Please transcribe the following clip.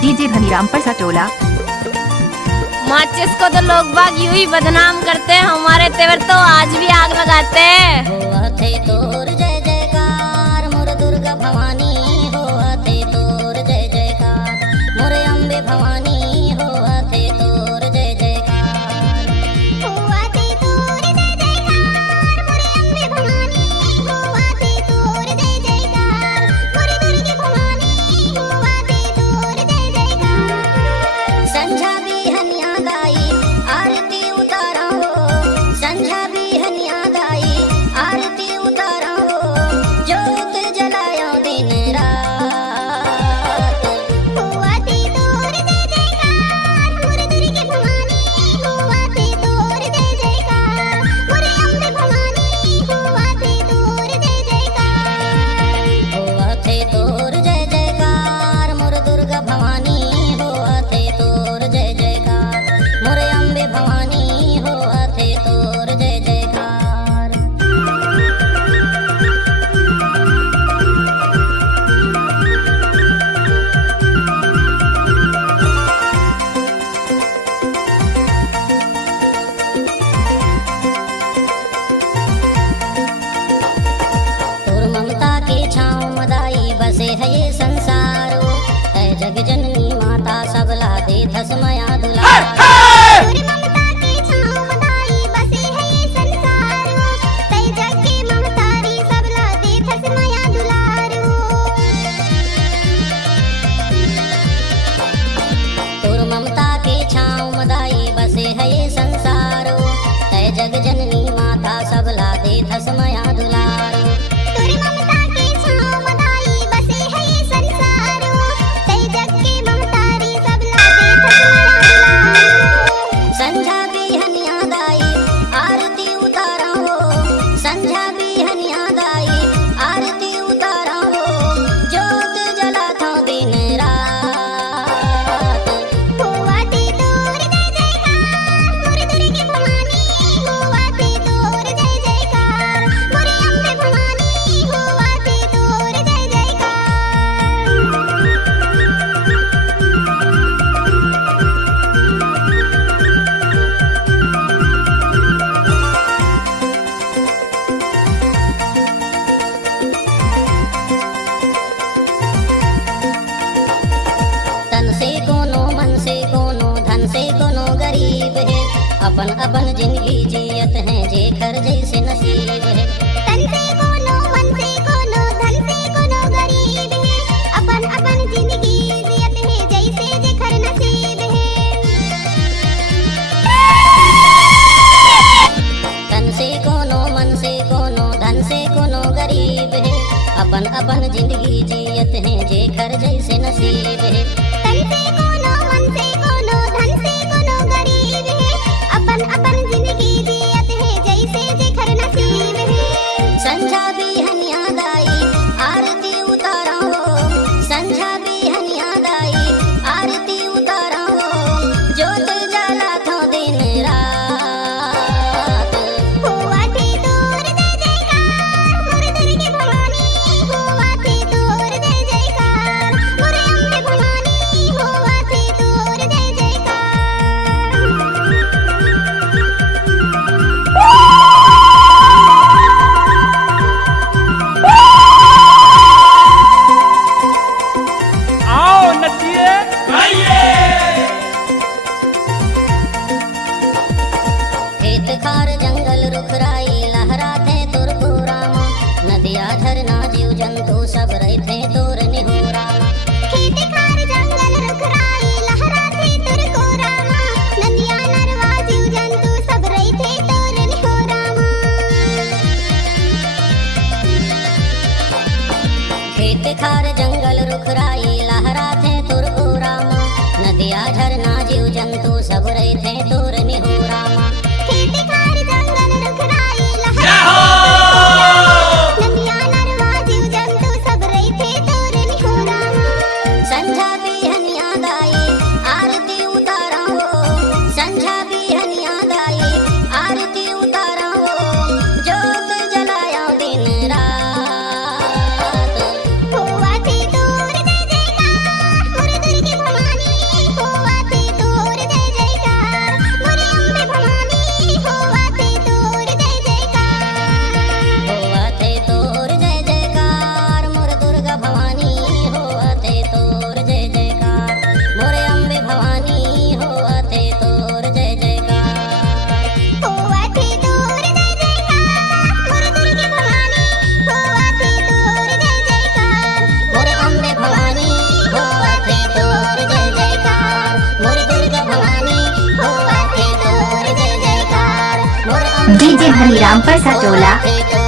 DJ Dhaniram पर सटोला। माचिस को तो लोग बाग यूं ही बदनाम करते हैं, हमारे तेवर तो आज भी आग लगाते हैं। हुआ थे तोर जय जयकार मोर दुर्गा भवानी, हुआ थे तोर जय जयकार मोर अम्बे भवानी, हुआ थे तोर जय जयकार। हुआ थे तोर जय जयकार मोर अम्बे भवानी, हुआ थे तोर जय जयकार मोर दुर्गे भवानी, हुआ थे तोर जय जयकार। संझा बिहनिया दाई आरती उतारा हो, संझा बिहनिया दाई आरती उतारा हो, ज्योत जलाया दिन रात। हुआ थे तोर जय जयकार मोर दुर्गे भवानी, हुआ थे तोर जय जयकार मोर अम्बे भवानी, हुआ थे तोर जय जयकार। हुआ थे तोर जय जयकार मोर दुर्गा भवानी, हुआ थे तोर जय जयकार मोर अम्बे भवानी, हुआ थे तोर जय जयकार। तोर ममता के छाँव मदाई बसे है ये संसारो, है जग जननी माता सबला दे धस मया दुलार। तोर ममता के छाँव मदाई बसे है ये संसारो, तै जग के ममतारी सबला देखस माया दुलारो। तोर ममता के छाँव मदाई बसे है ये संसारो, है जग जननी माता सबला दे धस मया दुलारो। तोर ममता के छाँव मदाई बसे है ये संसारो, तै जग के ममतारी सबला देखस माया दुलारो। संझा बिहनिया दाई आरती उतारा हो, संझा बिहनिया दाई आरती उतारा हो, ज्योत जला था दिन रात। हुआ थे तोर जय जयकार मोर दुर्गे भवानी, हुआ थे तोर जय जयकार मोर अम्बे भवानी, हुआ थे तोर जय जयकार। तन से कोनो मन से कोनो धन से कोनो गरीब है, अपन अपन जिंदगी जियत है जे कर जैसे नसीब है। तन से कोनो मन से कोनो धन से कोनो गरीब है, अपन अपन जिंदगी जियत है जैसे जेकर नसीब है। तन से कोनो मन से कोनो धन से कोनो गरीब है, अपन अपन जिंदगी जियत है जे कर जैसे नसीब है। तन से कोनो मन से कोनो धन से कोनो गरीब है, अपन अपन जिंदगी जियत है जैसे जेकर नसीब है। संझा बिहनिया दाई आरती उतारा हो, संझा बिहनिया दाई आरती उतारा हो, ज्योत जला था दिन रात। हुआ थे तोर जय जयकार मोर दुर्गे भवानी, हुआ थे तोर जय जयकार मोर अम्बे भवानी, हुआ थे तोर जय जयकार। आओ नचिए गाइए। खेत खार जंगल रुखराई लहराते तुर को रामा, नदिया झरना जीव जंतु सब रहते तोर निहोरा। खेत खार जंगल रुखराई लहराते तुर को रामा, नदिया नरवा जीव जंतु सब रहते तोर निहोरामा। खेत खार जंगल रुखराई लहराते तुर को रामा, नदिया झरना जीव जंतु सब रहते तोर निहोरा। खेत खार जंगल रुखराई लहराते नदिया नरवा जीव जंतु सब रहते तोर निहोरामा। संझा बिहनिया दाई आरती उतारा हो, संझा बिहनिया दाई आरती उतारा हो, ज्योत जलाया दिन रात। हुआ थे तोर जय जयकार हनीराम पर सचोला। थे